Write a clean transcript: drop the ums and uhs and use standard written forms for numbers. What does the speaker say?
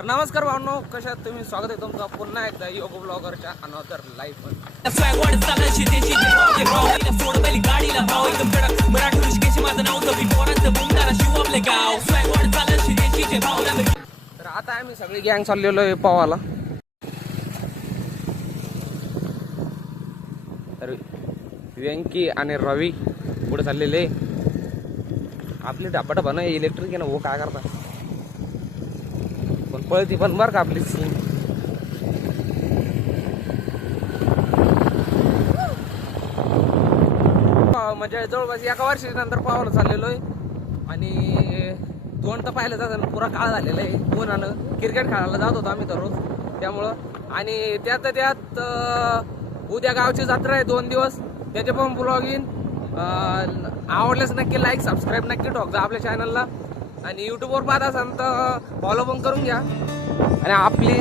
तर नमस्कार भावनो, कशा आहात तुम्ही? स्वागत आहे तुमचं पुन्हा एकदा योग ब्लॉगरच्या अनदर लाईव्ह मध्ये. तर आता आम्ही सगळी गँग चाललेलो आहे पवाला. तर व्यंकी आणि रवी पुढे चाललेले. आपली डापाटा बन इलेक्ट्रिक आहे ना, वो काय करता पण पळती पण बरं का आपली सीन. म्हणजे जवळपास एका वर्षानंतर पावाला चाललेलो आहे आणि तोंड तर पाहिलं जातं, पुरा काळ झालेला आहे उन्हानं. क्रिकेट खेळायला जात होतो आम्ही दररोज त्यामुळं. आणि त्यात उद्या गावची जत्रा आहे 2 दिवस, त्याचे पण ब्लॉगिंग आवडल्यास नक्की लाईक सबस्क्राईब नक्की ठोका आपल्या चॅनलला. आणि यूट्यूबवर पाहत असाल तर फॉलो पण करून घ्या. आणि आपली